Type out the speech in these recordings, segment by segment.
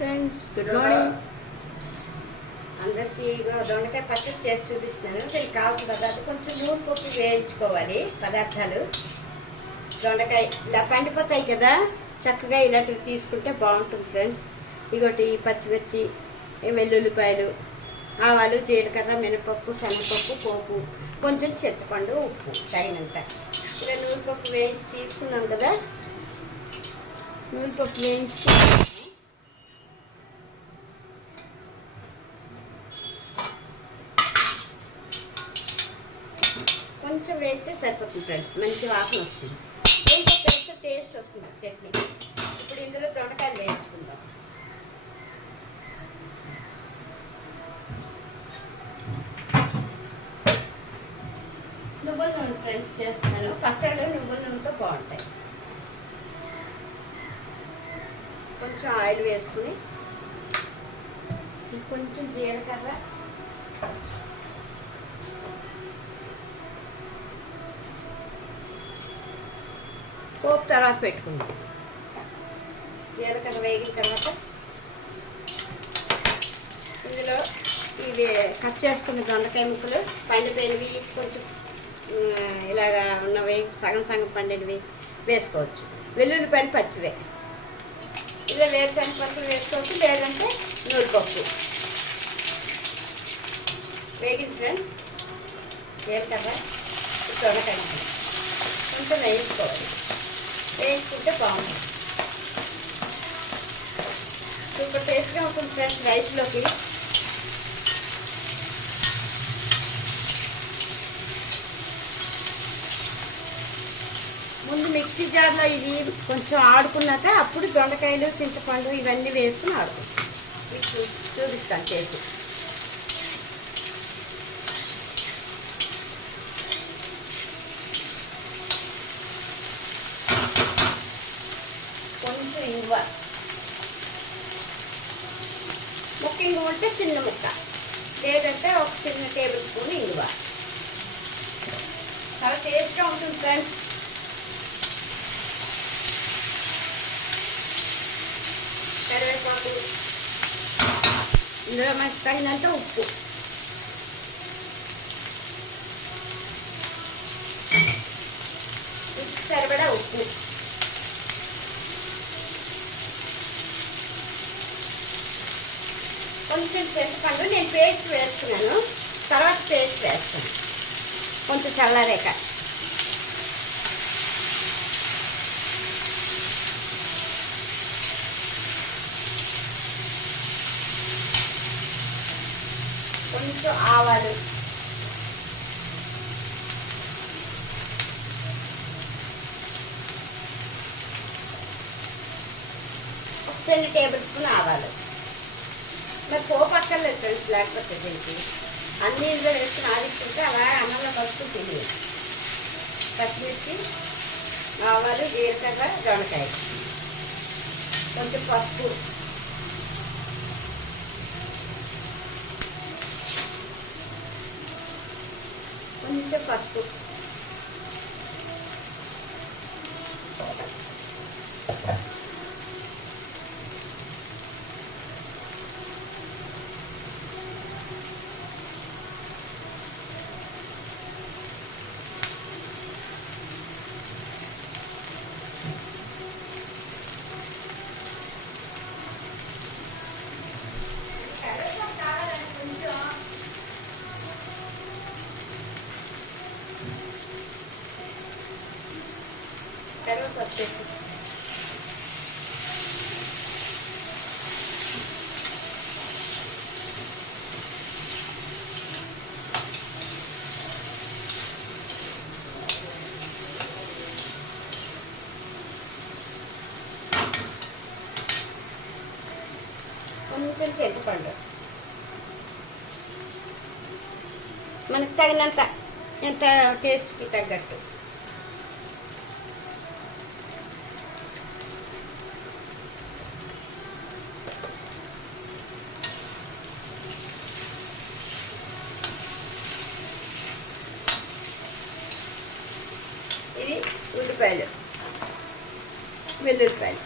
Friends good morning అందరికీ. దొండకాయ పచ్చడి చేసి చూపిస్తున్నాను. దీనికి కావాల్సిన పదార్థాలు కొంచెం నూనె పప్పు వేయించుకోవాలి. పదార్థాలు దొండకాయ ఇలా పండిపోతాయి కదా, చక్కగా ఇలాంటివి తీసుకుంటే బాగుంటుంది ఫ్రెండ్స్. ఇగోటి పచ్చిమిర్చి, వెల్లుల్లిపాయలు, ఆవాలు, జీలకర్ర, మినపప్పు, శనగపప్పు, పోపు, కొంచెం చింతపండు, ఉప్పు తగినంత. ఇలా నూనె పప్పు వేయించి తీసుకున్నాం కదా, నూనె పప్పు వేయించి కొంచెం వేస్తే సరిపోతుంది ఫ్రెండ్స్. మంచి వాసన వస్తుంది. వేస్తే టేస్ట్ వస్తుంది చట్నీ. ఇప్పుడు ఇందులో దొండకాయలు వేయించుకుందాం. నువ్వుల నూనె ఫ్రెండ్స్ చేస్తున్నాను. పచ్చళ్ళు నువ్వుల నూనెతో బాగుంటాయి. కొంచెం ఆయిల్ వేసుకుని కొంచెం జీలకర్ర, పోపు తర్వాత పెట్టుకుందాం. జీలకర్ర వేగిన తర్వాత ఇందులో ఇవి కట్ చేసుకున్న దొండకాయ ముక్కలు, పండిపోయినవి, కొంచెం ఇలాగా ఉన్నవి, సగం సగం పండినవి వేసుకోవచ్చు. వెల్లుల్లిపాయలు పచ్చివే, ఇలా వేరుశనగ పప్పులు వేసుకోవచ్చు, లేదంటే నూనెపప్పు. వేగిన ఫ్రెండ్స్ జీలకర్ర, దొండకాయ ముక్కలు కొంచెం వేయించుకోవాలి. వేయించుకుంటే బాగుంటుంది. సూపర్ టేస్ట్గా ఉంటుంది ఫ్రెండ్స్ రైస్లోకి. ముందు మిక్సీ జార్లో ఇది కొంచెం ఆడుకున్నాక అప్పుడు దొండకాయలు, చింతపండు ఇవన్నీ వేసుకుని ఆడుకుంటాం. మీకు చూపిస్తాను చేసి. కొంచెం ఇంగువ, ముక్క ఇంగువ ఉంటే చిన్న ముక్క, లేదంటే ఒక చిన్న టేబుల్ స్పూన్ ఇంగువ. చాలా టేస్ట్గా ఉంటుంది ఫ్రెండ్స్. కరివేపాకు, ఇందులో మనకి తగినంత ఉప్పు, సరిపడా ఉప్పు, కొంచెం చింతపండు. నేను పేస్ట్ వేసుకున్నాను, తర్వాత పేస్ట్ వేస్తాను కొంచెం చల్లారేక. కొంచెం ఆవాలు, ఒక 2 టేబుల్ స్పూన్ ఆవాలు. మరి పోపు అక్కర్లేదు ఫ్రెండ్స్, లేకపోతే దీనికి అన్ని ఇందులో వేసుకుని ఆడిస్తుంటే అలా అన్నంలో పసుపు తెలియదు. పచ్చిమిర్చి, ఆవాలు, జీలకర్ర, దొండకాయ, కొంచెం పసుపు, కొంచెం పసుపు, కరివేపాకు, కొంచెం చింతపండు, మనకు తగినంత, ఎంత టేస్ట్కి తగ్గట్టు. ఇది ఉల్లిపాయలు, వెల్లుల్లిపాయలు,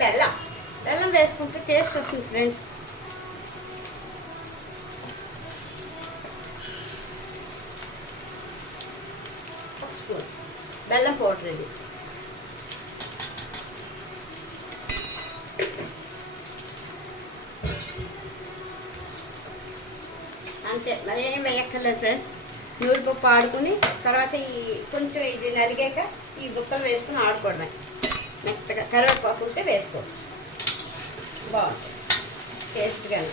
బెల్లం బెల్లం వేసుకుంటే టేస్ట్ వస్తుంది ఫ్రెండ్స్. ఒక స్పూన్ బెల్లం పౌడర్ ఇది. అంతే, మరేం వేయక్కర్లేదు ఫ్రెండ్స్. నూనెపప్పు ఆడుకుని తర్వాత ఈ కొంచెం ఇది నలిగాక ఈ బుక్కలు వేసుకుని ఆడుకోవడమే. మెత్తగా కరివేపాకు ఉంటే వేసుకోవచ్చు, బాగుంటుంది టేస్ట్గానే.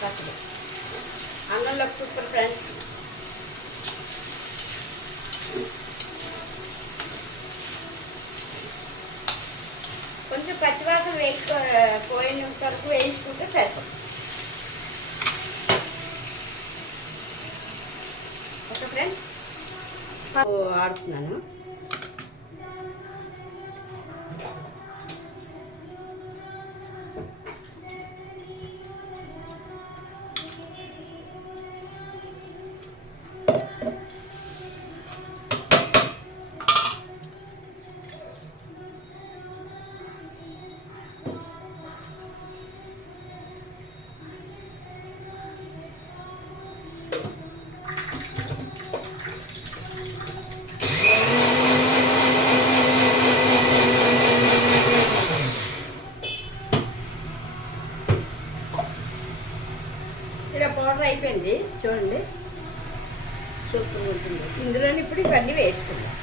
పచ్చడి అన్నంలో సూపర్ ఫ్రెండ్స్. కొంచెం పచ్చివాసన పోయిన వరకు వేయించుకుంటే సరిపోతుంది. ఓకే ఫ్రెండ్స్, ఆడుతున్నాను. ఇలా పౌడర్ అయిపోయింది చూడండి, సూపర్ ఉంటుంది. ఇందులోని ఇప్పుడు ఇవన్నీ వేసుకుందాం.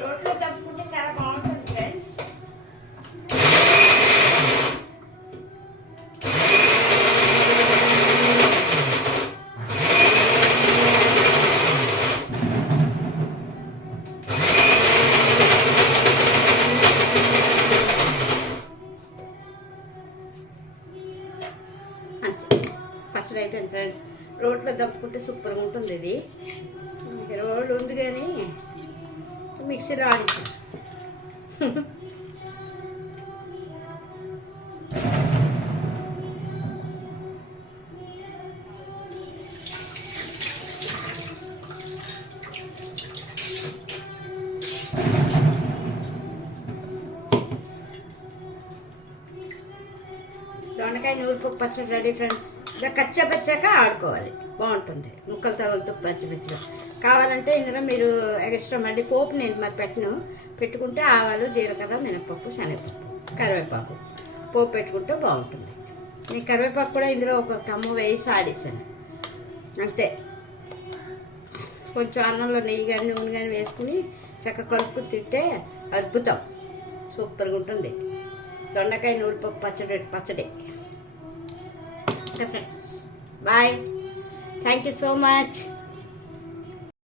రోట్లో తప్పుకుంటే చాలా బాగుంటుంది ఫ్రెండ్స్. అంతే, పచ్చడి అయిపోయింది ఫ్రెండ్స్. రోట్లో దప్పుకుంటే సూపర్గా ఉంటుంది ఇది. రోడ్లు ఉంది కానీ మిక్సీలో ఆడిస్తాం. దొండకాయ నూనెపప్పు పచ్చడి రెడీ ఫ్రెండ్స్. ఇలా కచ్చా పచ్చాక ఆడుకోవాలి, బాగుంటుంది. ముక్కలు తగులుతూ పచ్చిమిర్చిగా కావాలంటే ఇందులో మీరు ఎక్స్ట్రా మళ్ళీ పోపు నేను మరి పెట్టుకుంటే ఆవాలు, జీలకర్ర, మినపప్పు, శనగపప్పు, కరివేపాకు పోపు పెట్టుకుంటే బాగుంటుంది. నేను కరివేపాకు కూడా ఇందులో ఒక కమ్మ వేసి ఆడిస్తాను అంతే. కొంచెం అన్నంలో నెయ్యి కానీ నూనె కానీ వేసుకుని చక్కగా కలుపుకుని తింటే అద్భుతం, సూపర్గా ఉంటుంది. దొండకాయ నూనెపప్పు పచ్చడి. Friends bye, thank you so much.